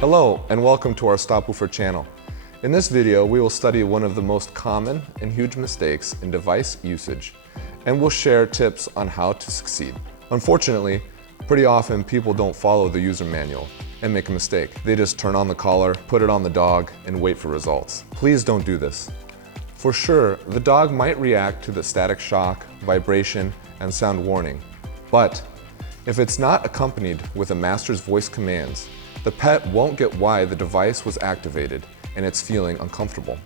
Hello and welcome to our Stopwoofer channel. In this video, we will study one of the most common and huge mistakes in device usage, and we'll share tips on how to succeed. Unfortunately, pretty often people don't follow the user manual and make a mistake. They just turn on the collar, put it on the dog, and wait for results. Please don't do this. For sure, the dog might react to the static shock, vibration, and sound warning, but if it's not accompanied with a master's voice commands, the pet won't get why the device was activated and it's feeling uncomfortable.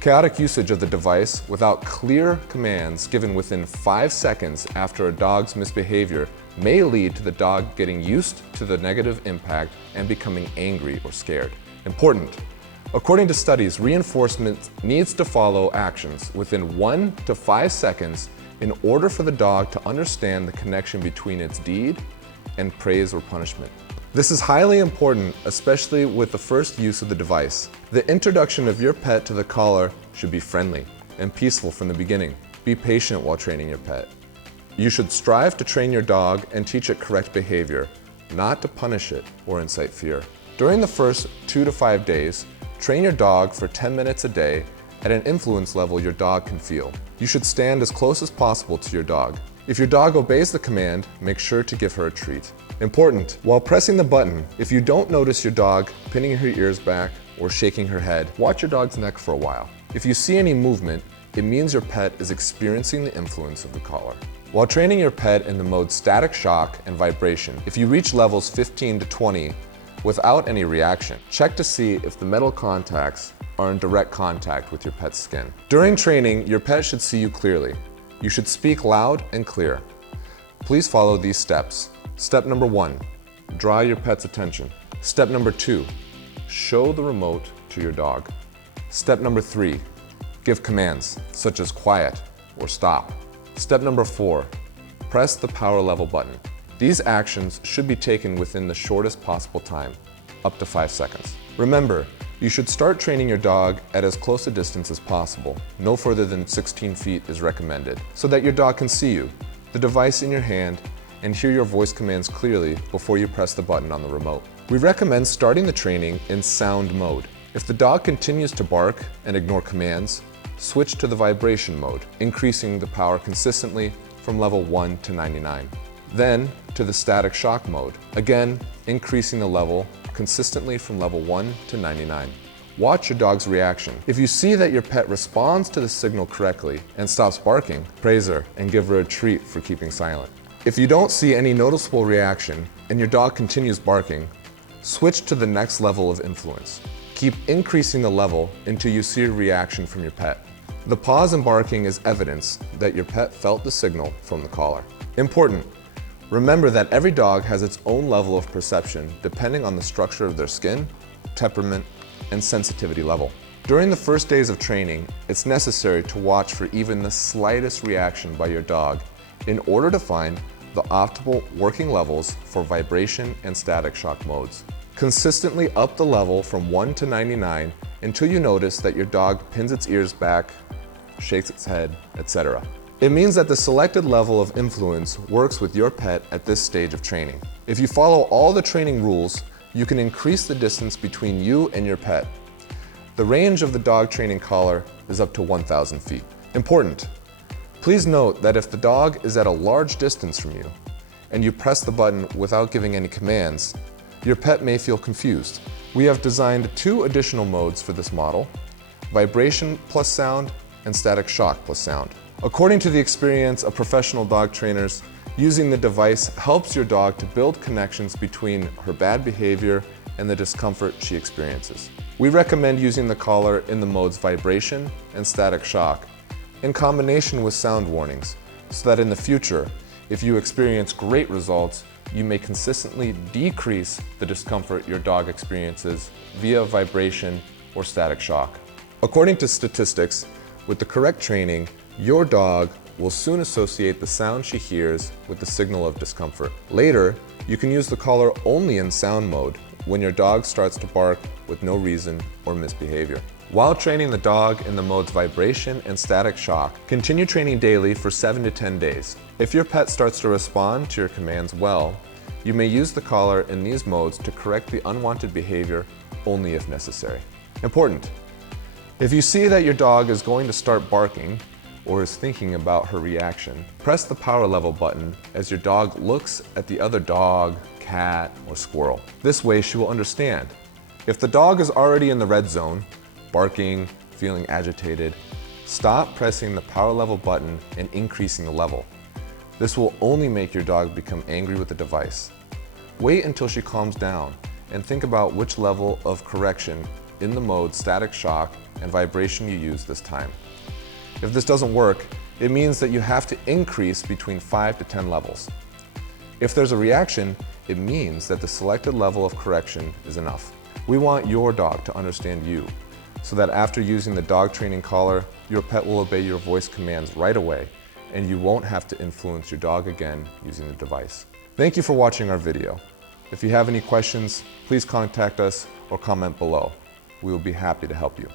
Chaotic usage of the device without clear commands given within 5 seconds after a dog's misbehavior may lead to the dog getting used to the negative impact and becoming angry or scared. Important. According to studies, reinforcement needs to follow actions within 1 to 5 seconds in order for the dog to understand the connection between its deed and praise or punishment. This is highly important, especially with the first use of the device. The introduction of your pet to the collar should be friendly and peaceful from the beginning. Be patient while training your pet. You should strive to train your dog and teach it correct behavior, not to punish it or incite fear. During the first 2 to 5 days, train your dog for 10 minutes a day at an influence level your dog can feel. You should stand as close as possible to your dog. If your dog obeys the command, make sure to give her a treat. Important, while pressing the button, if you don't notice your dog pinning her ears back or shaking her head, watch your dog's neck for a while. If you see any movement, it means your pet is experiencing the influence of the collar. While training your pet in the mode static shock and vibration, if you reach levels 15 to 20 without any reaction, check to see if the metal contacts are in direct contact with your pet's skin. During training, your pet should see you clearly. You should speak loud and clear. Please follow these steps. Step number 1, draw your pet's attention. Step number 2, show the remote to your dog. Step number 3, give commands such as quiet or stop. Step number 4, press the power level button. These actions should be taken within the shortest possible time, up to 5 seconds. Remember, you should start training your dog at as close a distance as possible. No further than 16 feet is recommended, so that your dog can see you, the device in your hand, and hear your voice commands clearly before you press the button on the remote. We recommend starting the training in sound mode. If the dog continues to bark and ignore commands, switch to the vibration mode, increasing the power consistently from level 1 to 99. Then to the static shock mode, again increasing the level consistently from level 1 to 99. Watch your dog's reaction. If you see that your pet responds to the signal correctly and stops barking, praise her and give her a treat for keeping silent. If you don't see any noticeable reaction and your dog continues barking, switch to the next level of influence. Keep increasing the level until you see a reaction from your pet. The pause in barking is evidence that your pet felt the signal from the collar. Important. Remember that every dog has its own level of perception depending on the structure of their skin, temperament, and sensitivity level. During the first days of training, it's necessary to watch for even the slightest reaction by your dog in order to find the optimal working levels for vibration and static shock modes. Consistently up the level from 1 to 99 until you notice that your dog pins its ears back, shakes its head, etc. It means that the selected level of influence works with your pet at this stage of training. If you follow all the training rules, you can increase the distance between you and your pet. The range of the dog training collar is up to 1,000 feet. Important. Please note that if the dog is at a large distance from you and you press the button without giving any commands, your pet may feel confused. We have designed 2 additional modes for this model: vibration plus sound and static shock plus sound. According to the experience of professional dog trainers, using the device helps your dog to build connections between her bad behavior and the discomfort she experiences. We recommend using the collar in the modes vibration and static shock in combination with sound warnings, so that in the future, if you experience great results, you may consistently decrease the discomfort your dog experiences via vibration or static shock. According to statistics, with the correct training, your dog will soon associate the sound she hears with the signal of discomfort. Later, you can use the collar only in sound mode when your dog starts to bark with no reason or misbehavior. While training the dog in the modes vibration and static shock, continue training daily for 7 to 10 days. If your pet starts to respond to your commands well, You may use the collar in these modes to correct the unwanted behavior only if necessary. Important: if you see that your dog is going to start barking or is thinking about her reaction, press the power level button as your dog looks at the other dog, cat, or squirrel. This way she will understand. If the dog is already in the red zone, barking, feeling agitated, stop pressing the power level button and increasing the level. This will only make your dog become angry with the device. Wait until she calms down and think about which level of correction in the mode static shock and vibration you use this time. If this doesn't work, it means that you have to increase between 5 to 10 levels. If there's a reaction, it means that the selected level of correction is enough. We want your dog to understand you, so that after using the dog training collar, your pet will obey your voice commands right away, and you won't have to influence your dog again using the device. Thank you for watching our video. If you have any questions, please contact us or comment below. We will be happy to help you.